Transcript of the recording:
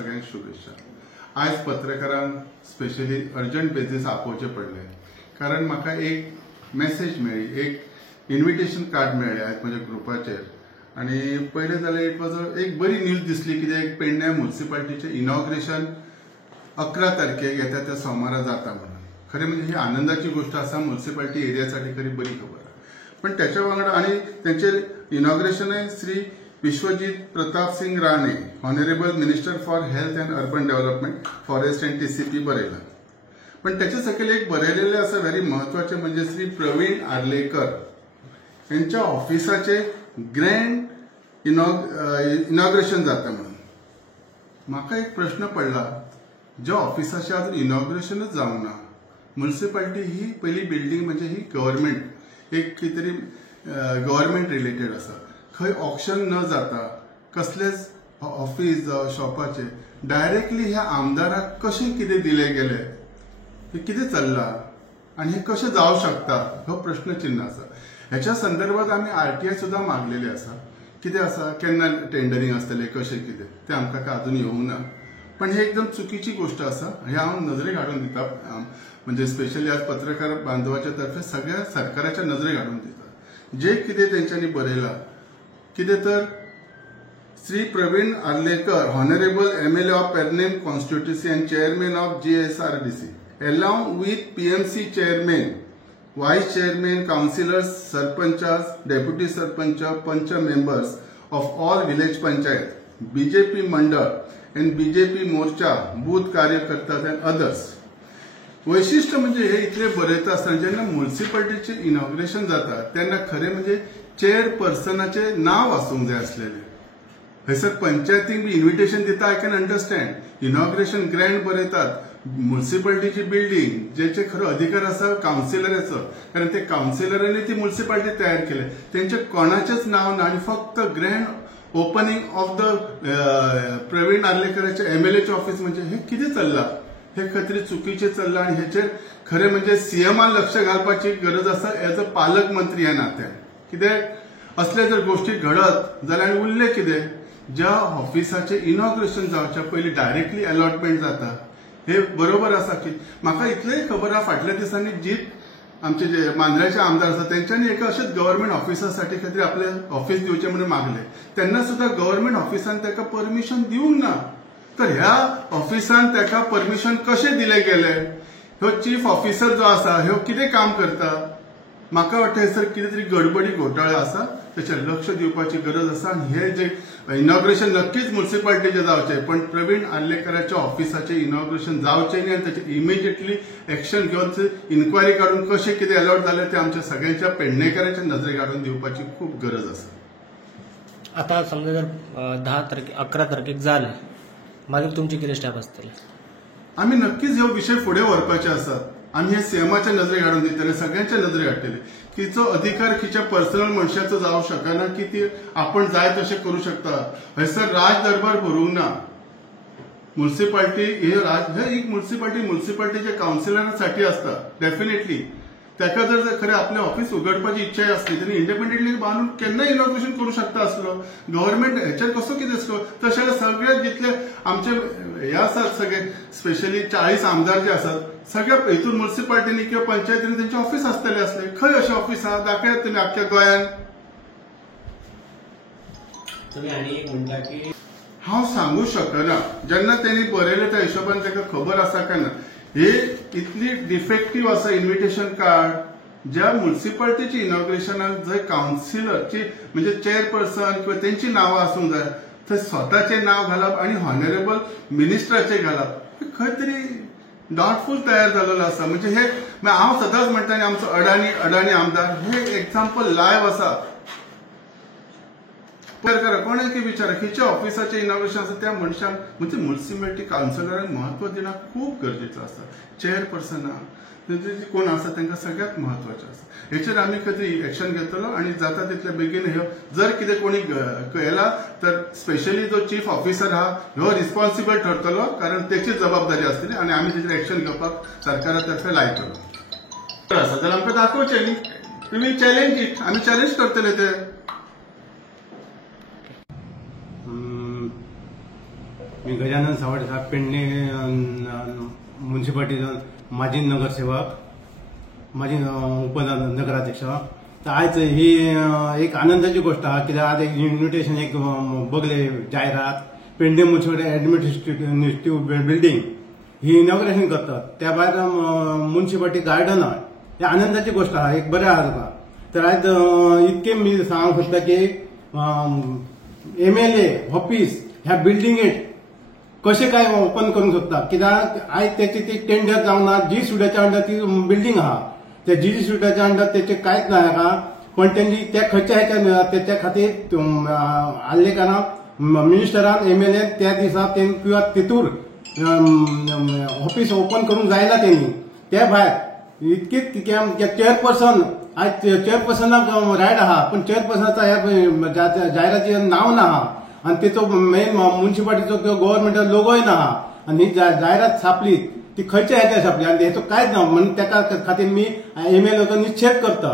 सगळ्यांक शुभेच्छा। आज पत्रकारांक स्पेशली अर्जंट बेजीस आपोवचे पडले, कारण म्हाका एक मेसेज मेळ्ळी, एक इन्व्हिटेशन कार्ड मेळ्ळें आज म्हज्या ग्रुपाचेर। आणि पयलें जाल्यार इट वॉज एक बरी न्यूज दिसली, कित्याक पेडण्या म्युनिसिपालिटीचें इनॉग्रेशन 11 तारखेक येता त्या सोमारा जाता म्हणून। खरें म्हणजे ही आनंदाची गोष्ट आसा, म्युनिसिपालिटी एरियासाठी खरी बरी खबर। पण त्याच्या वांगडा आणि त्यांचे inauguration Shri Vishwajit Pratap Singh Rane, honourable minister for health and urban development, forest and TCP बरयला। पण त्याच्या सकयल एक बरयलेले आसा व्हेरी महत्वाचे, म्हणजे श्री प्रवीण आर्लेकर यांच्या ऑफिसाचे ग्रँड इनॉग्रेशन जाता म्हणून। म्हाका एक प्रश्न पडला, ज्या ऑफिसाचे अजून इनॉग्रेशनच जावंक ना, म्युनिसिपालिटी ही पहिली बिल्डिंग म्हणजे ही गव्हर्नमेंट, एक कितें तरी गव्हर्नमेंट रिलेटेड आसा, खंय ऑक्शन न जाता कसलेच ऑफिस जावं शॉपाचे डायरेक्टली ह्या आमदाराक कशें कितें दिले गेले, हे कितें चल्लां आणि हे कशें जावं शकता, हो प्रश्नचिन्ह आसा। ह्याच्या संदर्भात आम्ही RTI सुद्धा मागलेले आसा, कितें आसा, केन्ना टेंडरिंग आसतलें, कशें कितें ते आमकां काय अजून येवंक ना। पण हे एकदम चुकीची गोष्ट आसा, हे हांव नजरेक हाडून दिता, म्हणजे स्पेशली आज पत्रकार बांधवाच्या तर्फे सगळ्या सरकाराच्या नजरेक हाडून दिता। जे कितें तेंच्यांनी बरयलां, कितें तर Shri Pravin Arlekar, honourable MLA of Pernem constituency and chairman of GSRDC, along with PMC chairman, vice chairman, councillors, sarpanchas, deputy sarpanch, panch members of all village panchayat, BJP mandal and BJP Morcha, booth कार्यकर्ता and others। वैशिष्ट्य म्हणजे हे इतले बरयता असताना जेन्ना म्युनिसिपालिटीचे inauguration जाता तेन्ना खरे म्हणजे चेअरपर्सनाचे नाव आसूंक जाय आसलेले। हयसर पंचायतीक बी इन्व्हिटेशन दिता, I can understand, inauguration grand बरयतात, म्युनिसिपालिटीची बिल्डिंग जेचे खरं अधिकार आसा काउन्सिलराचो, कारण ते काउन्सिलरांनी ती म्युनिसिपालिटी तयार केली, त्यांचे कोणाचेच नाव ना, आणि फक्त grand opening of the Praveen आर्लेकरांच्या MLAचे ऑफिस, म्हणजे हे कितें चल्लां, हे खरी चुकीचे चल्लां। आणि हेचेर खरें म्हणजे CMान लक्ष घालपाची गरज आसा एज अ पालकमंत्री ह्या नात्यान। कित्याक असले जर गोष्टी घडत जाल्यार उरले कितें, ज्या ऑफिसाचे इनॉग्रेशन जावच्या पयलीं डायरेक्टली अलॉटमेंट जाता, हे बरोबर आसा की। म्हाका इतलेंय खबर आसा, फाटल्या दिसांनी जीत आमचे जे मांद्र्याचे आमदार आसा तेंच्यांनी एका अशेंच गव्हर्नमेंट ऑफिसासाठी खातीर आपले ऑफिस दिवचे म्हणून मागले, तेन्ना सुद्धा गव्हर्नमेंट ऑफिसान ताका परमिशन दिवंक ना। तर ह्या ऑफिसान ताका परमिशन कशें दिले गेले, ह्यो चीफ ऑफिसर जो आसा ह्यो कितें काम करता, म्हाका वाटतं हेसर कितें तरी गडबडी घोटाळे आसा, त्याचेर लक्ष दिवपाची गरज आसा। आणि हे जे इनॉग्रेशन नक्कीच म्युनिसिपालिटीचे जावचे, पण प्रवीण आर्लेकरांच्या ऑफिसाचे इनॉग्रेशन जावचे न्ही, आणि त्याचे इमिजिएटली एक्शन घेवन इन्क्वायरी काढून कशें कितें अलॉट जालें ते आमच्या सगळ्यांच्या पेडणेकारांच्या नजरेक हाडून दिवपाची खूप गरज आसा। आता समजा जर 10 तारखेक 11 तारखेक जालें, मागीर तुमचे कितें स्टेप आसतले? आम्ही नक्कीच ह्यो विषय फुडें व्हरपाचे आसात। आम्ही हे CMाच्या नजरेक हाडून दितले, सगळ्यांच्या नजरेक हाडटले। तिचो अधिकार खिच्या पर्सनल मनशाचो जावं शकना की ती आपण जाय तशें करू शकता। हयसर राज दरबार भरूंक ना। म्युनिसिपालिटी हे एक म्युनिसिपालिटीच्या काउन्सिलरांसाठी असता, डेफिनेटली ताका जर खरें आपलें ऑफिस उगडपाची इच्छा आसली तेणी इंडिपेंडेंटली बांदून केन्नाय इनॉग्रेशन करू शकता आसलो। गव्हर्नमेंट हेचेर कसो कितें आसलो, तशें सगळे जितले आमचे हे आसात, सगळे स्पेशली 40 आमदार जे आसात, सगळ्या हितून म्युनिसिपालिटीनी किंवा पंचायतींनी तेंचे ऑफिस आसतले असले। खंय अशें ऑफिस आहा, दाखयात तुमी आख्ख्या गोंयांत। तुम्ही आनी एक म्हणटा की हांव सांगू शकना, जेन्ना तेणी बरयले त्या हिशोबान ताका खबर आसा काय ना। हे इतली डिफेक्टिव्ह आसा इन्व्हिटेशन कार्ड, ज्या म्युनिसिपालिटीची इनॉग्रेशनाक जंय काउन्सिलरची म्हणजे चेअरपर्सन किंवा तेंची नांवां आसूंक जाय, थंय स्वताचें नाव घालप आणि ऑनरेबल मिनिस्टराचें घालप, हे खंय तरी डाउटफुल तयार जाल्लो आसा। म्हणजे हे हांव सदांच म्हणटा न्ही, आमचो अडाणी आमदार हे एक्झाम्पल लायव्ह आसा। कोणाक विचारा, खंयच्या ऑफिसाचे इनॉग्रेशन आसा त्या मनशाक, म्हणजे म्युनिसिपालिटी काउन्सिलरांक महत्व दिणं खूप गरजेचं आसा। चेअरपर्सनाक कोण आसा तांकां सगळ्यात महत्वाचें आसा। हेचेर आमी खंय तरी एक्शन घेतलो, आणि जाता तितले बेगीन ह्यो जर कितें कोणी केला तर स्पेशली जो चीफ ऑफिसर आहा ह्यो रिस्पॉन्सिबल ठरतलो, कारण त्याची जबाबदारी आसतली, आणि आमी तेचेर एक्शन घेवपाक सरकारातर्फे लायतलो। आसा जाल्यार आमकां दाखोवचें न्ही, तुमी चॅलेंज इट, आमी चॅलेंज करतले ते। मी गजानन सावडे साहेब पेडणे म्युन्सिपाल्टीचो माजी नगरसेवक माजी उपनगराध्यक्ष. तर आज ही एक आनंदाची गोष्ट आहे की आज एक इन्व्हिटेशन एक बघले जाहिरात पेडणे म्युन्सिपाल्टी ॲडमिनिस्ट्रेटिव्ह बिल्डिंग ही इनॉग्रेशन करतात. त्या भायर म्युन्सिपाल्टी गार्डन आहे. ही आनंदाची गोष्ट आहे, एक बरें आहा. तर आज इतके मी सांगू शकता की MLA ऑफिस ह्या बिल्डिंगेत कसे काय ओपन करूंक शकता कित्याक आयज त्याची ती टेंडर जावना. जी सुड्याच्या अंडर ती बिल्डिंग आहा त्या जी सुड्याच्या अंडर त्याचे कांयच ना का. पण त्यांनी त्या खर्च्या त्याच्या खातीर आल्ले काना मिनिस्टरान MLA त्या दिसा किंवा तितूर ऑफिस ओपन करूंक जायना त्यांनी. त्या भायर इतकीच चेअरपर्सन आज चेअरपर्सनाक रायट आहा पण चेअरपर्सनाचा ह्या जाहिरातीचें नाव ना आहा आणि तिचो मेन म्युन्सिपाल्टीचो गव्हर्नमेंट लोगोय ना आहा. आणि ही जाहिरात छापली ती खंयच्या ह्याच्या छापली आणि हेचो कांयच ना म्हणून त्या खातीर मी MLA निषेध करता.